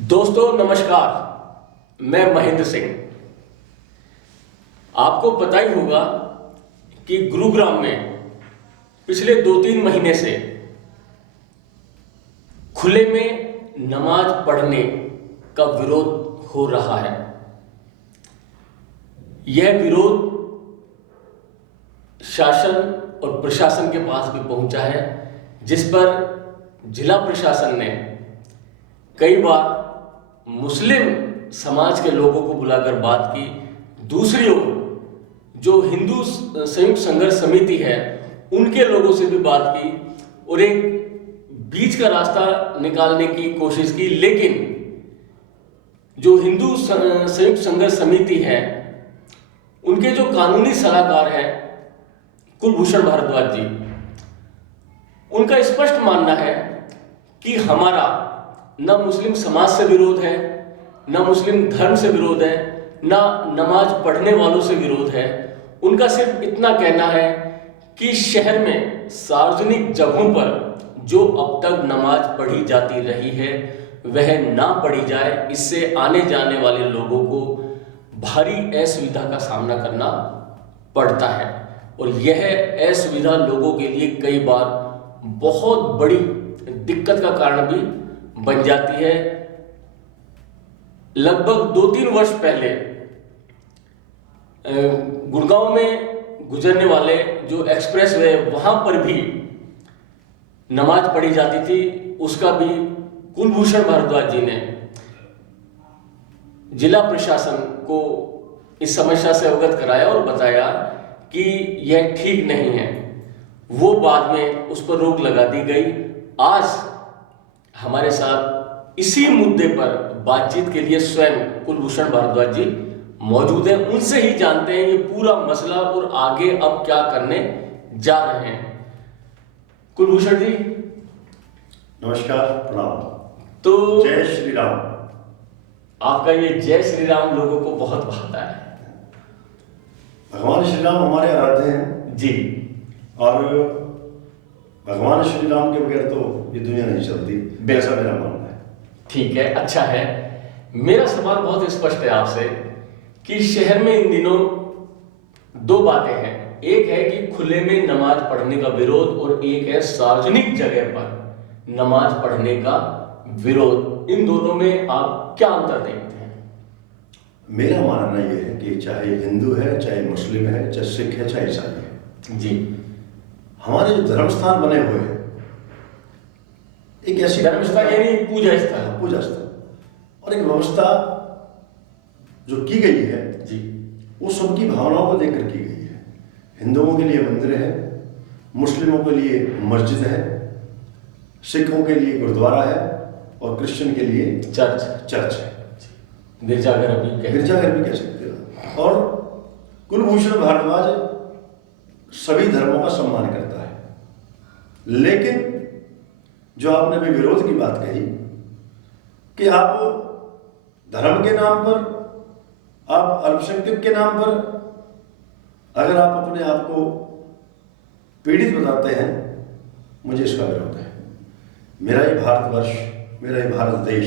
दोस्तों नमस्कार। मैं महेंद्र सिंह। आपको पता ही होगा कि गुरुग्राम में पिछले 2-3 महीने से खुले में नमाज पढ़ने का विरोध हो रहा है। यह विरोध शासन और प्रशासन के पास भी पहुंचा है, जिस पर जिला प्रशासन ने कई बार मुस्लिम समाज के लोगों को बुलाकर बात की। दूसरी ओर जो हिंदू संयुक्त संघर्ष समिति है उनके लोगों से भी बात की और एक बीच का रास्ता निकालने की कोशिश की, लेकिन जो हिंदू संयुक्त संघर्ष समिति है उनके जो कानूनी सलाहकार हैं कुलभूषण भारद्वाज जी, उनका स्पष्ट मानना है कि हमारा न मुस्लिम समाज से विरोध है, न मुस्लिम धर्म से विरोध है, न नमाज पढ़ने वालों से विरोध है। उनका सिर्फ इतना कहना है कि शहर में सार्वजनिक जगहों पर जो अब तक नमाज पढ़ी जाती रही है वह ना पढ़ी जाए। इससे आने जाने वाले लोगों को भारी असुविधा का सामना करना पड़ता है और यह असुविधा लोगों के लिए कई बार बहुत बड़ी दिक्कत का कारण भी बन जाती है। लगभग 2-3 वर्ष पहले गुड़गांव में गुजरने वाले जो एक्सप्रेस वे वहां पर भी नमाज पढ़ी जाती थी। उसका भी कुलभूषण भारद्वाज जी ने जिला प्रशासन को इस समस्या से अवगत कराया और बताया कि यह ठीक नहीं है। वो बाद में उस पर रोक लगा दी गई। आज हमारे साथ इसी मुद्दे पर बातचीत के लिए स्वयं कुलभूषण भारद्वाज जी मौजूद हैं। उनसे ही जानते हैं ये पूरा मसला और आगे अब क्या करने जा रहे हैं। कुलभूषण जी नमस्कार, प्रणाम। तो जय श्री राम। आपका ये जय श्री राम लोगों को बहुत भाता है। भगवान श्री राम हमारे आराध्य हैं जी, और भगवान श्री राम के बगैर तो ये दुनिया नहीं चलती, ऐसा मेरा मानना है। ठीक है, अच्छा है। मेरा सवाल बहुत स्पष्ट है आपसे कि शहर में इन दिनों 2 बातें हैं। एक है कि खुले में नमाज पढ़ने का विरोध और एक है सार्वजनिक जगह पर नमाज पढ़ने का विरोध। इन दोनों में आप क्या अंतर देखते हैं? मेरा मानना ये है कि चाहे हिंदू है, चाहे मुस्लिम है, चाहे सिख है, चाहे ईसाई है, जी, हमारे जो धर्म स्थान बने हुए हैं, एक ऐसी धर्म स्थल यानी पूजा स्थल, पूजा स्थल और एक व्यवस्था जो की गई है जी, वो सबकी भावनाओं को देखकर की गई है। हिंदुओं के लिए मंदिर है, मुस्लिमों के लिए मस्जिद है, सिखों के लिए गुरुद्वारा है और क्रिश्चियन के लिए चर्च है। गिरजाघर भी गिरजाघर भी कह सकते हो। और कुलभूषण भारद्वाज सभी धर्मों का सम्मान करता है, लेकिन जो आपने अभी विरोध की बात कही कि आप धर्म के नाम पर, आप अल्पसंख्यक के नाम पर अगर आप अपने आप को पीड़ित बताते हैं, मुझे इसका विरोध है। मेरा ये भारतवर्ष, मेरा ये भारत देश,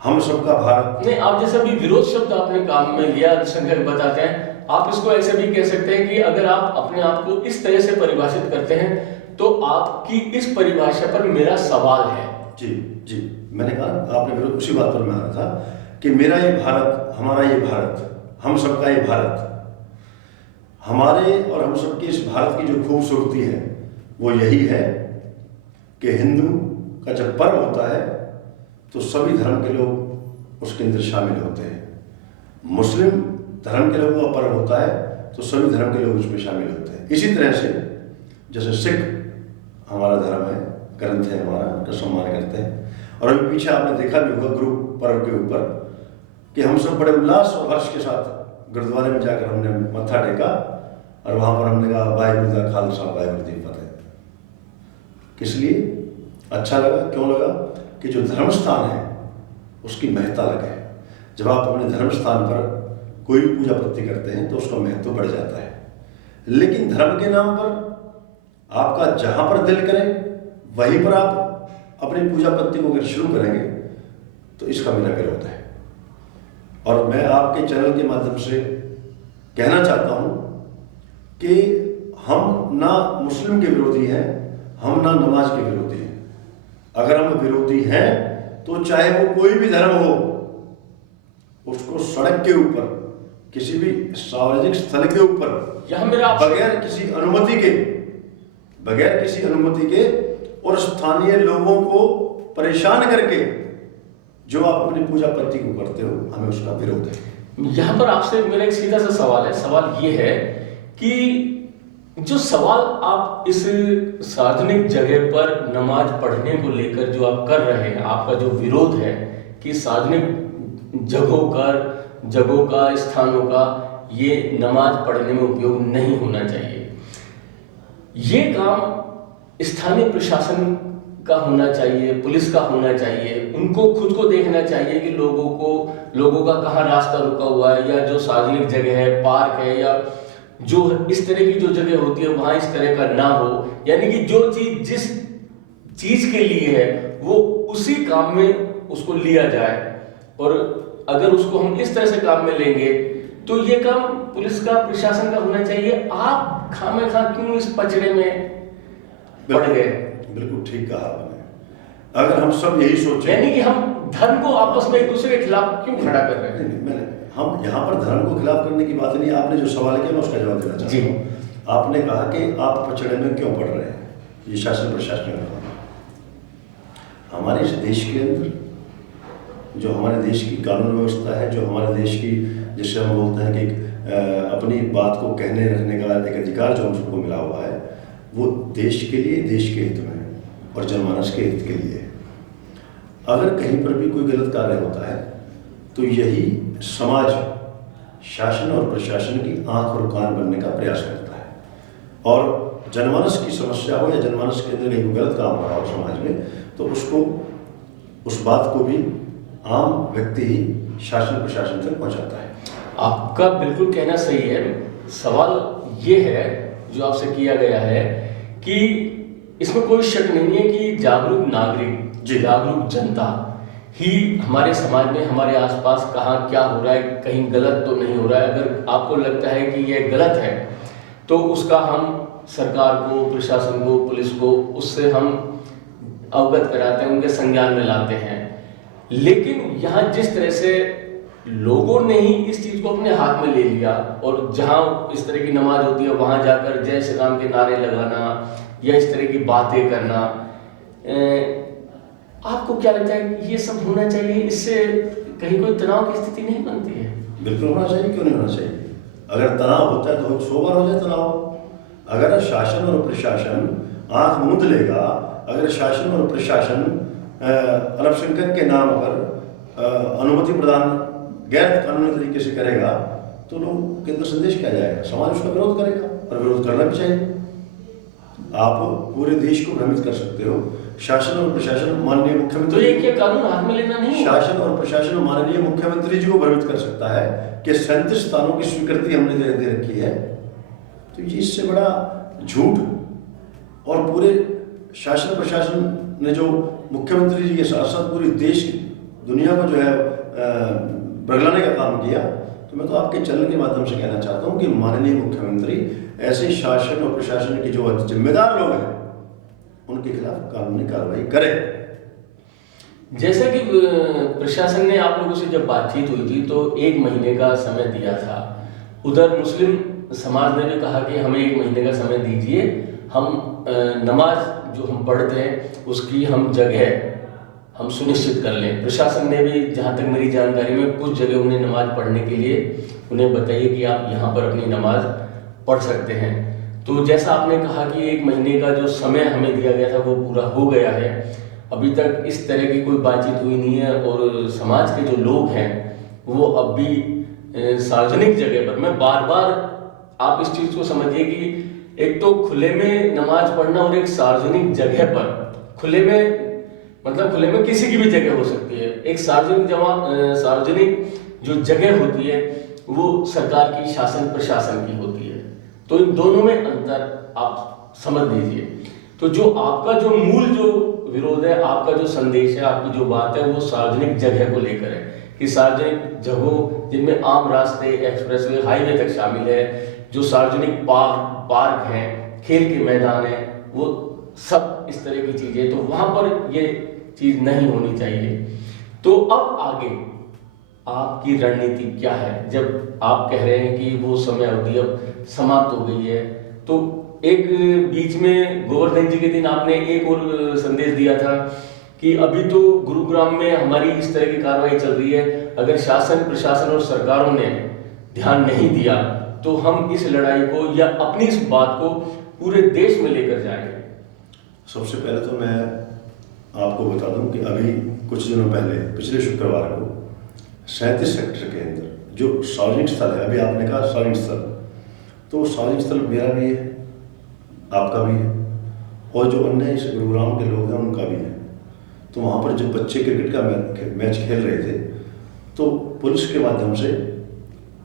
हम सबका भारत। नहीं, आप जैसा भी विरोध शब्द आपने काम में लिया, अल्पसंख्यक बताते हैं, आप इसको ऐसे भी कह सकते हैं कि अगर आप अपने आप को इस तरह से परिभाषित करते हैं तो आपकी इस परिभाषा पर मेरा सवाल है। जी जी, मैंने कहा, आपने विरोध उसी बात पर मैं आ रहा था कि मेरा ये भारत, हमारा ये भारत, हम सबका ये भारत, हमारे और हम सबके इस भारत की जो खूबसूरती है वो यही है कि हिंदू का जब पर्व होता है तो सभी धर्म के लोग उसके अंदर शामिल होते हैं। मुस्लिम धर्म के लोगों का पर्व होता है तो सभी धर्म के लोग उसमें शामिल होते हैं। इसी तरह से जैसे सिख हमारा धर्म है, ग्रंथ है हमारा, उनका सम्मान करते हैं। और अभी पीछे आपने देखा भी होगा गुरु पर्व के ऊपर कि हम सब बड़े उल्लास और हर्ष के साथ गुरुद्वारे में जाकर हमने मत्था टेका और वहाँ पर हमने कहा वाहिगुरू दा खालसा वाहिगुरू दी फतेह। किस लिए अच्छा लगा, क्यों लगा कि जो धर्म स्थान है उसकी महत्ता लगे। जब आप अपने धर्म स्थान पर कोई पूजा पत्ती करते हैं तो उसका महत्व बढ़ जाता है। लेकिन धर्म के नाम पर आपका जहाँ पर दिल करे वहीं पर आप अपनी पूजा पत्ती को अगर शुरू करेंगे तो इसका मेरा विरोध है। और मैं आपके चैनल के माध्यम से कहना चाहता हूं कि हम ना मुस्लिम के विरोधी हैं, हम ना नमाज के विरोधी हैं। अगर हम विरोधी हैं तो चाहे वो कोई भी धर्म हो, उसको सड़क के ऊपर, किसी भी सार्वजनिक स्थल के ऊपर बगैर किसी अनुमति के और स्थानीय लोगों को परेशान करके जो आप अपनी पूजा पद्धति को करते हो, हमें उसका विरोध है। यहाँ पर आपसे मेरा एक सीधा सा सवाल है। सवाल ये है कि जो सवाल आप इस सार्वजनिक जगह पर नमाज पढ़ने को लेकर जो आप कर रहे हैं, आपका जो विरोध है कि सार्वजनिक जगहों का स्थानों का ये नमाज पढ़ने में उपयोग नहीं होना चाहिए, ये काम स्थानीय प्रशासन का होना चाहिए, पुलिस का होना चाहिए। उनको खुद को देखना चाहिए कि लोगों का कहाँ रास्ता रुका हुआ है, या जो सार्वजनिक जगह है, पार्क है, या जो इस तरह की जो जगह होती है वहां इस तरह का ना हो। यानी कि जो चीज जिस चीज के लिए है वो उसी काम में उसको लिया जाए। और अगर उसको हम इस तरह से काम में लेंगे तो ये काम पुलिस का, प्रशासन का होना चाहिए। आप खामखा क्यों इस पचड़े में पड़ गए? बिल्कुल ठीक कहा आपने। अगर हम सब यही सोचें, यानी कि हम धर्म को आपस में एक दूसरे के खिलाफ क्यों खड़ा कर रहे हैं? हम यहाँ पर धर्म को खिलाफ करने की बात नहीं। आपने जो सवाल किया मैं उसका जवाब देना चाहता हूँ। आपने कहा कि आप पचड़े में क्यों पड़ रहे हैं, ये शासन प्रशासन का। हमारे इस देश के अंदर जो हमारे देश की कानून व्यवस्था है, जो हमारे देश की, जिससे हम बोलते हैं कि अपनी बात को कहने रखने का एक अधिकार जो हम सबको मिला हुआ है, वो देश के लिए, देश के हित में और जनमानस के हित के लिए है। अगर कहीं पर भी कोई गलत कार्य होता है तो यही समाज शासन और प्रशासन की आंख और कान बनने का प्रयास करता है। और जनमानस की समस्या हो या जनमानस के अंदर कहीं गलत काम हो रहा हो समाज में, तो उसको, उस बात को भी आम व्यक्ति ही शासन प्रशासन तक पहुंचाता है। आपका बिल्कुल कहना सही है। सवाल ये है जो आपसे किया गया है कि इसमें कोई शक नहीं है कि जागरूक नागरिक, जागरूक जनता ही हमारे समाज में, हमारे आसपास कहाँ क्या हो रहा है, कहीं गलत तो नहीं हो रहा है। अगर आपको लगता है कि ये गलत है तो उसका हम सरकार को, प्रशासन को, पुलिस को उससे हम अवगत कराते हैं, उनके संज्ञान में लाते हैं। लेकिन यहाँ जिस तरह से लोगों ने ही इस चीज को अपने हाथ में ले लिया और जहाँ इस तरह की नमाज होती है वहां जाकर जय श्री राम के नारे लगाना या इस तरह की बातें करना, आपको क्या लगता है कि ये सब होना चाहिए? इससे कहीं कोई तनाव की स्थिति नहीं बनती है? बिल्कुल होना चाहिए, क्यों नहीं होना चाहिए। अगर तनाव होता है तो 100 बार हो जाए तनाव। अगर शासन और प्रशासन आंख मूंद लेगा, अगर शासन और प्रशासन अल्पसंख्यक के नाम पर अनुमति प्रदान गैर कानूनी तरीके से करेगा तो लोगों के अंदर संदेश क्या जाएगा? समाज उसका विरोध करेगा और विरोध करना भी चाहिए। आप पूरे देश को भ्रमित कर सकते हो। शासन और प्रशासन, माननीय मुख्यमंत्री, तो ये क्या कानून हाथ में लेना नहीं? शासन और प्रशासन माननीय मुख्यमंत्री जी को भ्रमित कर सकता है कि 37 स्थानों की स्वीकृति हमने दे रखी है। तो ये इससे बड़ा झूठ। और पूरे शासन प्रशासन ने जो मुख्यमंत्री जी के साथ साथ पूरी देश दुनिया को जो है बगलाने का काम किया, तो मैं तो आपके चैनल के माध्यम से कहना चाहता हूँ कि माननीय मुख्यमंत्री ऐसे शासन और प्रशासन के जो जिम्मेदार लोग हैं उनके खिलाफ कानूनी कार्रवाई करें। जैसा कि प्रशासन ने आप लोगों से जब बातचीत हुई थी तो 1 महीने का समय दिया था। उधर मुस्लिम समाज ने भी कहा कि हमें 1 महीने का समय दीजिए, हम नमाज जो हम पढ़ते हैं उसकी हम जगह हम सुनिश्चित कर लें। प्रशासन ने भी, जहाँ तक मेरी जानकारी में, कुछ जगह उन्हें नमाज पढ़ने के लिए उन्हें बताइए कि आप यहाँ पर अपनी नमाज पढ़ सकते हैं। तो जैसा आपने कहा कि 1 महीने का जो समय हमें दिया गया था वो पूरा हो गया है। अभी तक इस तरह की कोई बातचीत हुई नहीं है और समाज के जो लोग हैं वो अब भी सार्वजनिक जगह पर, मैं बार बार, आप इस चीज़ को समझिए कि एक तो खुले में नमाज पढ़ना और एक सार्वजनिक जगह पर, खुले में मतलब खुले में किसी की भी जगह हो सकती है, एक सार्वजनिक जो जगह होती है वो सरकार की, शासन प्रशासन की होती है। तो इन दोनों में अंतर आप समझ लीजिए। तो जो आपका जो मूल जो विरोध है, आपका जो संदेश है, आपकी जो बात है वो सार्वजनिक जगह को लेकर है कि सार्वजनिक जगहों जिनमें आम रास्ते, एक्सप्रेसवे, हाईवे तक शामिल है, जो सार्वजनिक पार्क हैं, खेल के मैदान हैं, वो सब इस तरह की चीजें, तो वहां पर ये चीज नहीं होनी चाहिए। तो अब आगे आपकी रणनीति क्या है? जब आप कह रहे हैं कि वो समय अवधि अब समाप्त हो गई है, तो एक बीच में गोवर्धन जी के दिन आपने एक और संदेश दिया था कि अभी तो गुरुग्राम में हमारी इस तरह की कार्रवाई चल रही है, अगर शासन, प्रशासन और सरकारों ने ध्यान नहीं दिया तो हम इस लड़ाई को या अपनी इस बात को पूरे देश में लेकर जाएंगे। सबसे पहले तो मैं आपको बता दूं कि अभी कुछ दिनों पहले, पिछले शुक्रवार को 37 सेक्टर के अंदर जो सार्वजनिक स्थल है, अभी आपने कहा सार्वजनिक स्थल, तो सार्वजनिक स्थल मेरा भी है, आपका भी है, और जो अन्य इस गुरुग्राम के लोग हैं उनका भी है। तो वहाँ पर जब बच्चे क्रिकेट का मैच खेल रहे थे तो पुलिस के माध्यम से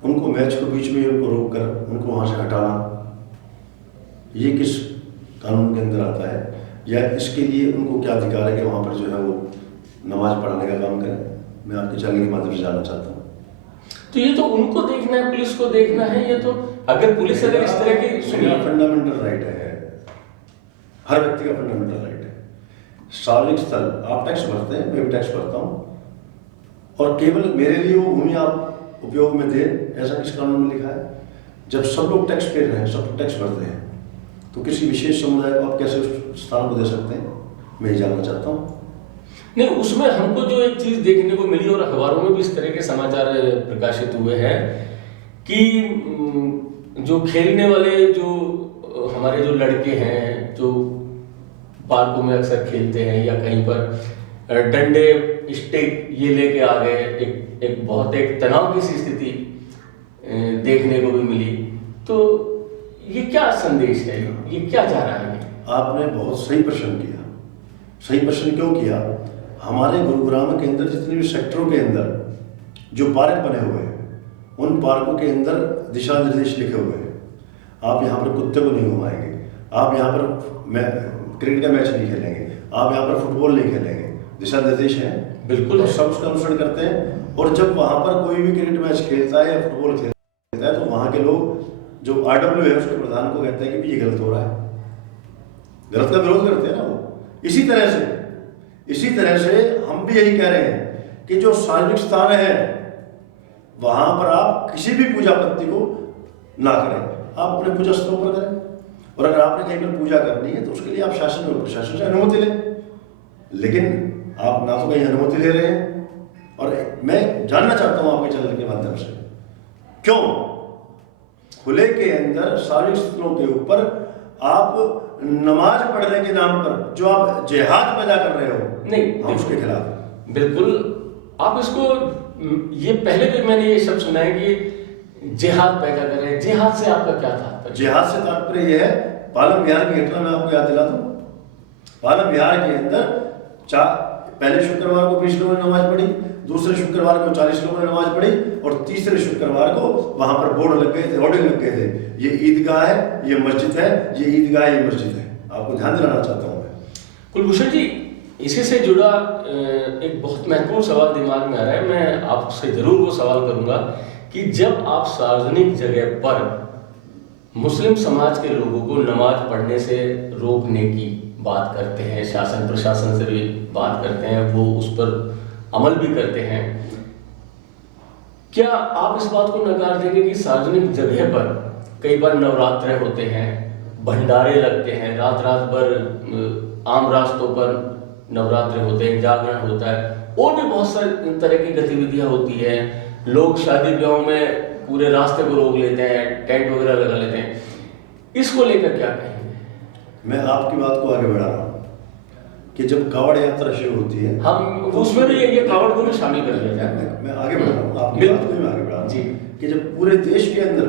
उनको मैच को बीच में उनको रोक कर उनको वहाँ से हटाना, ये किस कानून के अंदर आता है, या इसके लिए उनको क्या अधिकार है कि वहाँ पर जो है वो नमाज पढ़ाने का काम करें? मैं आपके चैनल के माध्यम से जानना चाहता हूँ। तो ये तो उनको देखना है, पुलिस को देखना है। ये तो अगर पुलिस अगर इस तरह की फंडामेंटल राइट है, हर व्यक्ति का फंडामेंटल राइट है। सार्वजनिक स्थल, आप टैक्स भरते हैं, मैं भी टैक्स भरता हूँ, और केवल मेरे लिए वो भूमि आप उपयोग में दें, ऐसा किस कानून में लिखा है? जब सब लोग टैक्स पे रहे हैं, सब लोग टैक्स भरते हैं, तो किसी विशेष समुदाय को आप कैसे उस स्थान को दे सकते हैं? मैं ये जानना चाहता हूँ। नहीं, उसमें हमको जो एक चीज देखने को मिली और अखबारों में भी इस तरह के समाचार प्रकाशित हुए हैं कि जो खेलने वाले, जो हमारे जो लड़के हैं जो पार्कों में अक्सर खेलते हैं या कहीं पर डंडे, स्टिक ये लेके आ गए, एक बहुत एक तनाव की सी स्थिति देखने को भी मिली। तो ये क्या संदेश है, ये क्या चाह रहा है? आपने बहुत सही प्रश्न किया। सही प्रश्न क्यों किया? हमारे गुरुग्राम के अंदर जितने भी सेक्टरों के अंदर जो पार्क बने हुए हैं, उन पार्कों के अंदर दिशा निर्देश लिखे हुए हैं। आप यहाँ पर कुत्ते को नहीं घुमाएंगे, आप यहाँ पर क्रिकेट का मैच नहीं खेलेंगे, आप यहाँ पर फुटबॉल नहीं खेलेंगे, दिशा निर्देश हैं। बिल्कुल, और सब उसका अनुसरण करते हैं। और जब वहाँ पर कोई भी क्रिकेट मैच खेलता है या फुटबॉल खेलता है तो वहाँ के लोग जो RW है उसके प्रधान को कहते हैं कि ये गलत हो रहा है, गलत का विरोध करते हैं ना वो। इसी तरह से हम भी यही कह रहे हैं कि जो सार्वजनिक स्थान है वहाँ पर आप किसी भी पूजा पद्धति को ना करें, आप अपने पूजा स्थलों पर करें। और अगर आपने कहीं पर पूजा करनी है तो उसके लिए आप शासन और प्रशासन से अनुमति लें, लेकिन आप ना तो कहीं अनुमति ले रहे हैं। और मैं जानना चाहता हूँ आपके चैनल के माध्यम से, क्यों खुले के अंदर सार्वजनिक स्थलों के ऊपर आप नमाज पढ़ने के नाम पर जो आप जिहाद पैदा कर रहे हो, नहीं, हम उसके खिलाफ। बिल्कुल, आप इसको, ये पहले भी मैंने ये शब्द सुना है कि जिहाद पैदा कर रहे हैं। जिहाद से आपका क्या था? जिहाद से तात्पर्य यह है, पालम विहार की घटना मैं आपको याद दिला दूं। पालम विहार के अंदर पहले शुक्रवार को 20 लोगों ने नमाज पढ़ी, दूसरे शुक्रवार को 40 लोगों ने नमाज पढ़ी, और तीसरे शुक्रवार को वहां पर बोर्ड लग गए थे, होर्डिंग लग गए थे, ये ईदगाह है, ये मस्जिद है, ये ईदगाह है, ये मस्जिद है। आपको ध्यान दिलाना चाहता हूँ मैं। कुलभूषण जी, इसी से जुड़ा एक बहुत महत्वपूर्ण सवाल दिमाग में आ रहा है, मैं आपसे जरूर वो सवाल करूंगा कि जब आप सार्वजनिक जगह पर मुस्लिम समाज के लोगों को नमाज पढ़ने से रोकने की बात करते हैं, शासन प्रशासन से भी बात करते हैं, वो उस पर अमल भी करते हैं, क्या आप इस बात को नकार देंगे कि सार्वजनिक जगह पर कई बार नवरात्रे होते हैं, भंडारे लगते हैं, रात रात भर आम रास्तों पर नवरात्रे होते हैं, जागरण होता है, और भी बहुत सारी तरह की गतिविधियां होती हैं, लोग शादी ब्याहों में पूरे रास्ते को रोक लेते हैं, टेंट वगैरह लगा लेते हैं, इसको लेकर क्या कहेंगे? मैं आपकी बात को आगे बढ़ा रहा हूँ कि जब कावड़ यात्रा शुरू होती है, हम उसमें भी ये कावड़ को भी शामिल कर लिया जाए। मैं आगे बढ़ रहा हूँ, आपकी बात को मैं आगे बढ़ा रहा हूँ कि जब पूरे देश के अंदर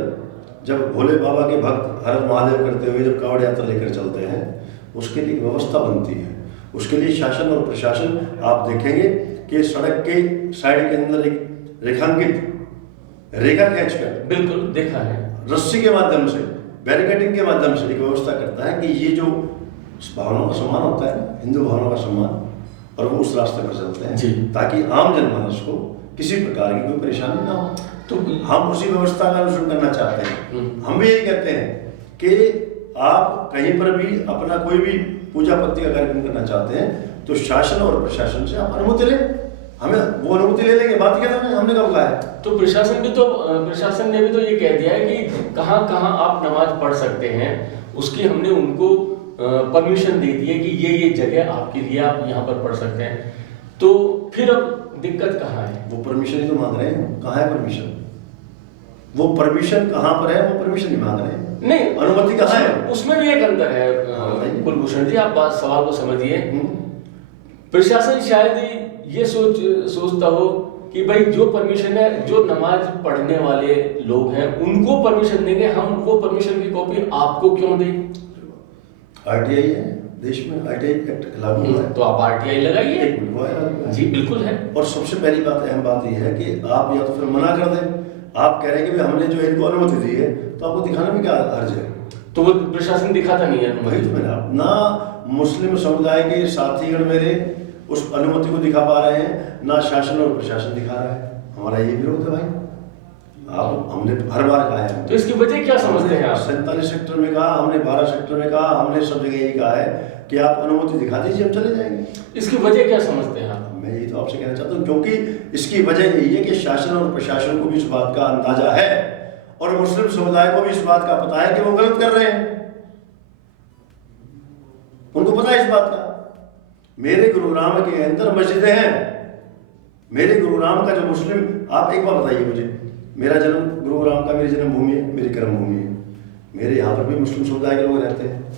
जब भोले बाबा के भक्त हर महादेव करते हुए जब कावड़ यात्रा लेकर चलते हैं, उसके लिए व्यवस्था बनती है, उसके लिए शासन और प्रशासन, आप देखेंगे कि सड़क के साइड के अंदर एक रेखांकित रेखा खींचकर, बिल्कुल देखा है, रस्सी के माध्यम से, बैरिकेडिंग के माध्यम से एक व्यवस्था करता है कि ये जो उस भावनाओं का सम्मान होता है, हिंदू भावनाओं का सम्मान, और वो उस रास्ते पर चलते जी। हैं ताकि आम जनमानस को किसी प्रकार की कोई परेशानी ना हो। तो हम उसी व्यवस्था का अनुसरण करना चाहते हैं। हम भी यही कहते हैं कि आप कहीं पर भी अपना कोई भी पूजा पत्ती का कार्यक्रम करना चाहते हैं तो शासन और प्रशासन से आप अनुमति लें, हमें वो अनुमति ले लेंगे, बात क्या था, हमने कब कहा है। तो प्रशासन ने भी तो ये कह दिया है कि कहाँ कहाँ आप नमाज पढ़ सकते हैं, उसकी हमने उनको परमिशन दे दी है कि ये जगह आपके लिए, आप यहाँ पर पढ़ सकते हैं। तो फिर अब दिक्कत कहाँ है? वो परमिशन ही तो मांग रहे हैं, कहाँ है परमिशन? वो परमिशन कहाँ पर है? वो परमिशन ही मांग रहे हैं, नहीं, अनुमति कहाँ है? उसमें भी एक अंतर है कुलभूषण जी, आप सवाल को समझिए। प्रशासन शायद ये सोचता हो कि भाई जो परमिशन है, जो नमाज पढ़ने वाले लोग हैं उनको परमिशन देंगे, हम वो परमिशन की कॉपी आपको क्यों दें? आरटीआई है देश में, आरटीआई एक्ट लागू हुआ है, तो आप आरटीआई लगाइए। जी बिल्कुल है। और सबसे पहली बात, अहम बात यह है कि आप या तो फिर मना कर दें, आप कह रहे हैं कि हमने जो इनको अनुमति दी है, तो आपको दिखाने में क्या हर्ज है? तो वो प्रशासन दिखाता नहीं है वही अनुमति। तो मैंने ना मुस्लिम समुदाय के साथीगण मेरे उस अनुमति को दिखा पा रहे हैं, ना शासन और प्रशासन दिखा रहा है। हमारा ये विरोध है भाई। आप हमने हर बार कहा है, तो इसकी वजह क्या समझते हैं आप? 47 सेक्टर में कहा, हमने 12 सेक्टर में कहा, हमने सब जगह यही कहा है कि आप अनुमति दिखा दीजिए, हम चले जाएंगे। इसकी वजह क्या समझते हैं आप? मैं यही तो आपसे कहना चाहता हूँ, क्योंकि इसकी वजह यही है कि शासन और प्रशासन को भी इस बात का अंदाजा है और मुस्लिम समुदाय को भी इस बात का पता है कि वो गलत कर रहे हैं। उनको पता है इस बात का। मेरे गुरुग्राम के अंदर मस्जिदें हैं, मेरे गुरुग्राम का जो मुस्लिम, आप एक बार बताइए मुझे, मेरा जन्म गुरुग्राम का, मेरी जन्मभूमि है, मेरी कर्मभूमि है, मेरे यहाँ पर भी मुस्लिम समुदाय के लोग रहते हैं,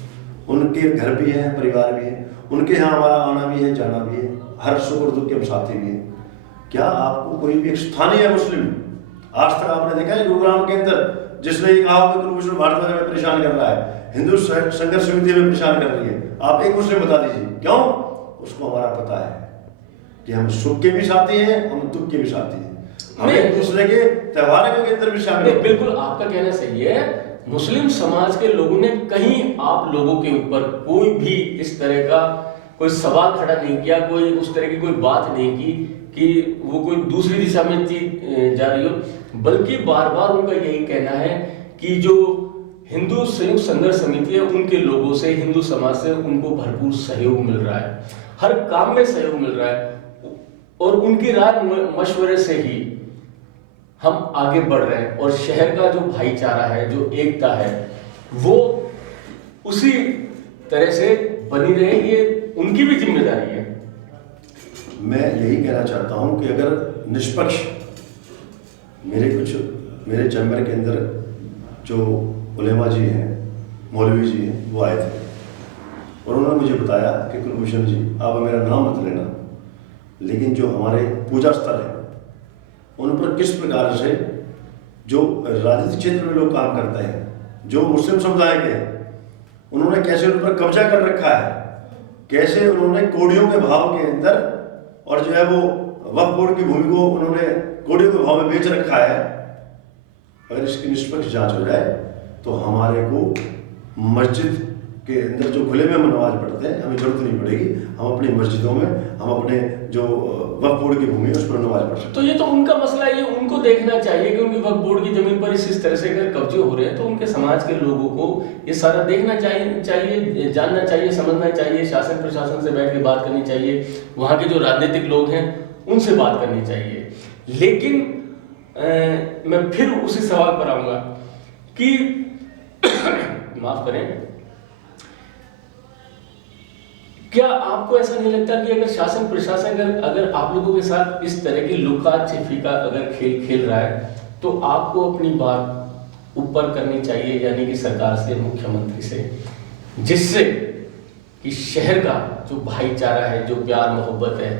उनके घर भी हैं, परिवार भी है, उनके यहाँ हमारा आना भी है, जाना भी है, हर सुख और दुख के हम साथी भी हैं। क्या आपको कोई भी एक स्थानीय मुस्लिम आज तक आपने देखा है गुरुग्राम के अंदर जिसने ये कहा कि कुलभूषण भारद्वाज में परेशान कर रहा है, हिंदू संघर्ष समिति में परेशान कर रही है? आप एक मुस्लिम बता दीजिए। क्यों? उसको हमारा पता है कि हम सुख के भी साथी हैं, हम दुख के भी साथी हैं, हम एक दूसरे के त्योहारों के अंदर भी शामिल हैं। बिल्कुल आपका कहना सही है। मुस्लिम समाज के लोगों ने कहीं आप लोगों के ऊपर कोई भी इस तरह का कोई सवाल खड़ा नहीं किया, कोई उस तरह की कोई बात नहीं की कि वो कोई दूसरी दिशा में जा रही हो, बल्कि बार बार उनका यही कहना है कि जो हिंदू संयुक्त संघर्ष समिति है उनके लोगों से, हिंदू समाज से उनको भरपूर सहयोग मिल रहा है, हर काम में सहयोग मिल रहा है और उनकी राय मशवरे से ही हम आगे बढ़ रहे हैं और शहर का जो भाईचारा है, जो एकता है, वो उसी तरह से बनी रहे, ये उनकी भी जिम्मेदारी है। मैं यही कहना चाहता हूं कि अगर निष्पक्ष मेरे चैम्बर के अंदर जो उलेमा जी हैं, मौलवी जी हैं, वो आए थे और उन्होंने मुझे बताया कि कुलभूषण जी आप मेरा नाम मत लेना, लेकिन जो हमारे पूजा स्थल है उन पर किस प्रकार से जो राजनीतिक क्षेत्र में लोग काम करते हैं, जो मुस्लिम समुदाय के हैं, उन्होंने कैसे उन पर कब्जा कर रखा है, कैसे उन्होंने कोड़ियों के भाव के अंदर और जो है वो वक्फ बोर्ड की भूमि को उन्होंने कोड़ियों के भाव में बेच रखा है। अगर इसकी निष्पक्ष जांच हो जाए तो हमारे को मस्जिद के अंदर जो खुले में हम नमाज पढ़ते हैं हमें जरूरत नहीं पड़ेगी, हम अपनी मस्जिदों में हम अपने जो वक्फ बोर्ड की भूमि है उस पर नमाज पढ़ सकते हैं। तो ये तो उनका मसला है, ये उनको देखना चाहिए कि उनकी वक्फ बोर्ड की जमीन पर इस तरह से अगर कब्जे हो रहे हैं तो उनके समाज के लोगों को ये सारा देखना चाहिए, जानना चाहिए, समझना चाहिए, शासन प्रशासन से बैठ के बात करनी चाहिए, वहाँ के जो राजनीतिक लोग हैं उनसे बात करनी चाहिए। लेकिन मैं फिर उसी सवाल पर आऊंगा कि माफ करें, क्या आपको ऐसा नहीं लगता कि अगर शासन प्रशासन अगर आप लोगों के साथ इस तरह की लुका छिपी का अगर खेल खेल रहा है तो आपको अपनी बात ऊपर करनी चाहिए, यानी कि सरकार से, मुख्यमंत्री से, जिससे कि शहर का जो भाईचारा है, जो प्यार मोहब्बत है,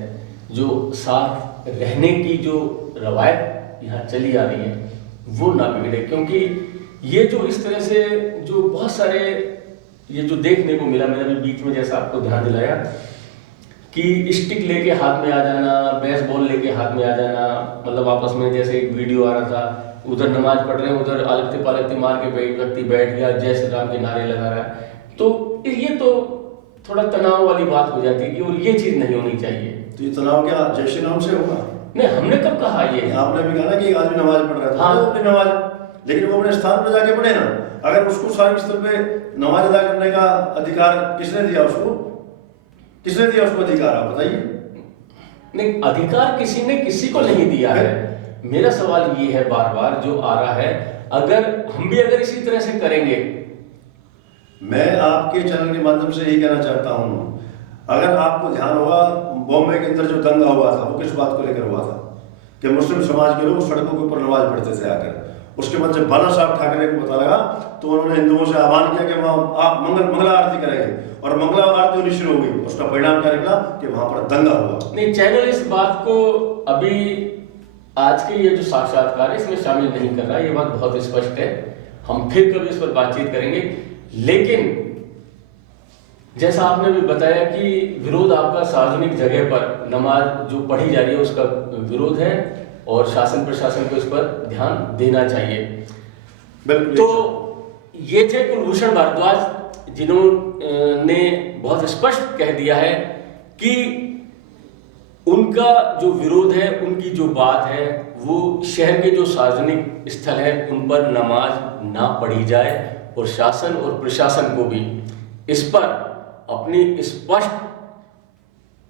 जो साथ रहने की जो रवायत यहाँ चली आ रही है वो ना बिगड़े। क्योंकि ये जो इस तरह से जो बहुत सारे ये जो देखने को मिला, मैंने अभी बीच में जैसा आपको ध्यान दिलाया कि स्टिक लेके हाथ में आ जाना, बेसबॉल लेके हाथ में आ जाना, मतलब आपस में जैसे एक वीडियो आ रहा था, उधर नमाज पढ़ रहे हैं, उधर अलगती पालगती मार के व्यक्ति बैठ गया, जय श्री राम के नारे लगा रहा है। तो ये तो थोड़ा तनाव वाली बात हो जाती है कि और ये चीज नहीं होनी चाहिए। तो ये तनाव क्या जय श्री राम से होगा? नहीं, हमने कब कहा ये? आपने भी कहा ना कि एक आदमी नमाज पढ़ रहा था, हाँ। तो अपनी नमाज, लेकिन वो अपने स्थान पर जाके पढ़े ना। अगर उसको सार्वजनिक स्तर पे नमाज अदा करने का अधिकार किसने दिया उसको? किसने दिया उसको अधिकार, आप बताइए। नहीं, अधिकार किसी ने किसी को नहीं दिया है। मेरा सवाल ये है बार बार जो आ रहा है, अगर हम भी अगर इसी तरह से करेंगे। मैं आपके चैनल के माध्यम से यही कहना चाहता हूँ, अगर आपको ध्यान होगा बॉम्बे के अंदर जो दंगा हुआ था वो किस बात को लेकर हुआ था कि मुस्लिम समाज के लोग सड़कों के ऊपर नमाज पढ़ते थे आकर। उसके बाद जब बाला साहब ठाकरे को पता लगा तो उन्होंने हिंदुओं से आह्वान किया कि वहाँ आप मंगला आरती करेंगे, और मंगला आरती होनी शुरू हो गई। उसका परिणाम क्या निकला कि वहाँ पर दंगा हुआ। नहीं, चैनल इस बात को अभी आज के ये जो साक्षात्कार है इसमें शामिल नहीं कर रहा, ये बात बहुत स्पष्ट है। हम फिर कभी इस पर बातचीत करेंगे। लेकिन जैसा आपने भी बताया कि विरोध आपका सार्वजनिक जगह पर नमाज जो पढ़ी जा रही है उसका विरोध है, और शासन प्रशासन को इस पर ध्यान देना चाहिए। बिल्कुल। तो ये थे कुलभूषण भारद्वाज, जिन्होंने बहुत स्पष्ट कह दिया है कि उनका जो विरोध है, उनकी जो बात है, वो शहर के जो सार्वजनिक स्थल है उन पर नमाज ना पढ़ी जाए, और शासन और प्रशासन को भी इस पर अपनी स्पष्ट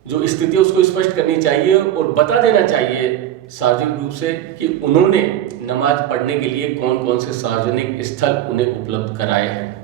जो स्थिति है उसको स्पष्ट करनी चाहिए, और बता देना चाहिए सार्वजनिक रूप से कि उन्होंने नमाज पढ़ने के लिए कौन कौन से सार्वजनिक स्थल उन्हें उपलब्ध कराए हैं।